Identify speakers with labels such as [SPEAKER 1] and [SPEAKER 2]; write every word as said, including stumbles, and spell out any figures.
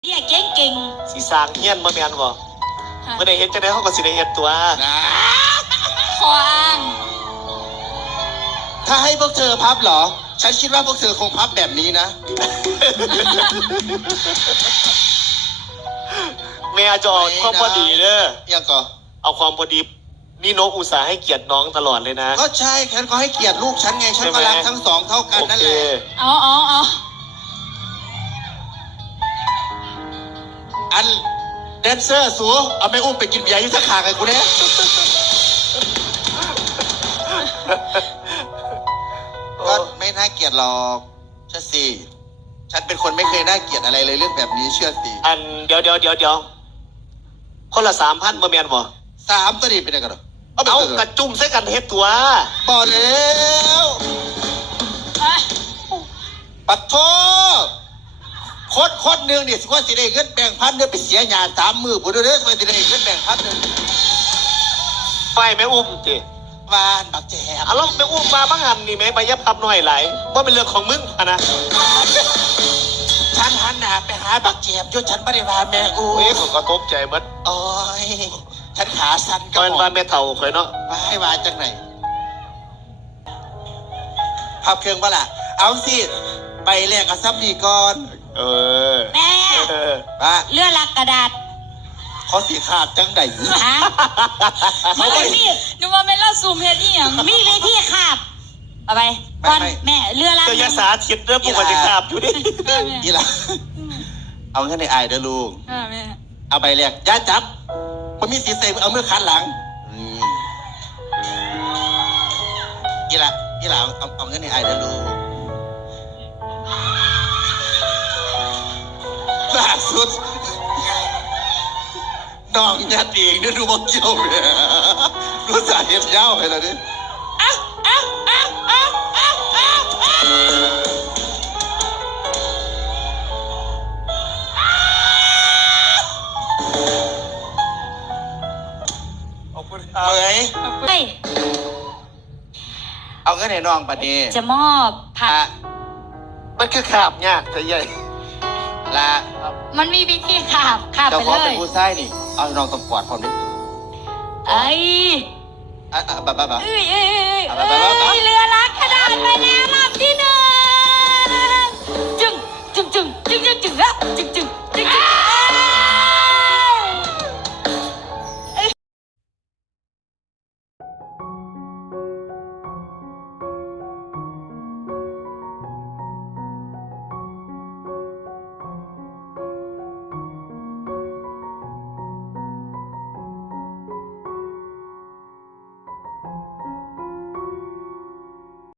[SPEAKER 1] เนี่ยเก่งเก่ง
[SPEAKER 2] สีสางเฮี้ยนมาแมนบ่เมื่อได้เห็นจะได้เขาก็สิได้เห็นตัว
[SPEAKER 1] คออ้าง
[SPEAKER 3] ถ้าให้พวกเธอพับเหรอฉันคิดว่าพวกเธอคงพับแบบนี้นะ
[SPEAKER 2] แม่จะเอาความพอดีเด้อ
[SPEAKER 3] ยังก็
[SPEAKER 2] เอาความพอดีนี่นกอุตส่าห์ให้เกียรติน้องตลอดเลยนะ
[SPEAKER 3] ก็ใช่ฉันก็ให้เกียรติลูกฉันไงฉันก็รักทั้งสองเท่ากันนั่นแหละ
[SPEAKER 1] อ๋ออ๋ออ๋อ
[SPEAKER 3] อันแดนเซอร์สูเอาไม่อุ้มไปกินเบียร์อยู่สักขางไอ้กูเนี่ยก็ไม่น่าเกลียดหรอกเชื่อสิฉันเป็นคนไม่เคยน่าเกลียดอะไรเลยเรื่องแบบนี้เชื่อสิ
[SPEAKER 2] อันเดี๋ยวเดี๋ยวเดี๋ยวเดี๋ยวคนละสามพันมาแมนบ่
[SPEAKER 3] สามตัวนี้เป็นยังไงกัน
[SPEAKER 2] เอากระจุ่มใส่กันเฮ็ดตัว
[SPEAKER 3] บอกแล้วปัดโทโคตรโคตรหนึ่งเนี่ยสิว่าสิได้เงินแบ่งพันเดือนไปเสียหยาสามมือผมเด้อสิว่าสิได้เงินแบ่งพันหนึ่ง
[SPEAKER 2] ไปแม่อุ้มจี
[SPEAKER 3] วานบักแจม
[SPEAKER 2] อ่ะเราแม่อุ้มมาบ้างหันนี่แม่ไปยับพับหน่อยไหลว่าเป็นเรื่องของมึงนะ
[SPEAKER 3] ฉันหันหน้าไปหาบักแจมจนฉันไม่ได้ว่าแม่อุ้ม
[SPEAKER 2] เอ้ยผมก็ตกใจมัด
[SPEAKER 3] โอ้ยฉันขาสั่น
[SPEAKER 2] ก็เป็นว่าแม่เฒ่าเคยเนาะ
[SPEAKER 3] ว่าให้ว่าจังไหนพับเครื่องปะล่ะเอาสิไปแลกกับซับดีก่อน
[SPEAKER 2] เออ
[SPEAKER 1] แม่เลื่อนลักกระดาษ
[SPEAKER 3] เขาสีขาดจังใด
[SPEAKER 1] ฮะไม่พี่หนูว่าไม่เล่าซูมเฮ็ดอีหยังมีวิธีขาบเอาไปก่อนแม่เลื่อนลัก
[SPEAKER 2] จะยาสาธิตเรื่องปกติขาบอยู่ดิ
[SPEAKER 3] อีละเอาเงินในไอเด้อลูกเอาไปแลกย่าจับมันมีสีใส่เอามือคันหลังอีละอีละเอาเอาเงินในไอเด้อลูกล่าสุดน้องยัดเองเนี่ยดูว่าเกี่ยวเนี่ยรู้สาเหตุยาวไปแล้วนี่
[SPEAKER 2] ขอบคุณค
[SPEAKER 3] รั
[SPEAKER 2] บ
[SPEAKER 3] เมยเอาเงินให้น้องปะเด
[SPEAKER 1] จะมอบผัก
[SPEAKER 2] มันคือขาบเนี่ยแต่ใหญ่
[SPEAKER 3] ละ
[SPEAKER 1] มันมีวิธีขาบขาบไปเลย
[SPEAKER 3] เจ้าของเป็นผู้ชายนี่เอาน้องต้องกอดพร้อมดิ
[SPEAKER 1] ไอ้
[SPEAKER 3] อ่ะอ่ะบ้าบ้าบ้า
[SPEAKER 1] เอ้ยเอ้ยเอ้ยเรือลักกระดาษไปแล้วลำที่หนึ่งจึงจึงจึงจึงจึงจึงจึงจึงจึง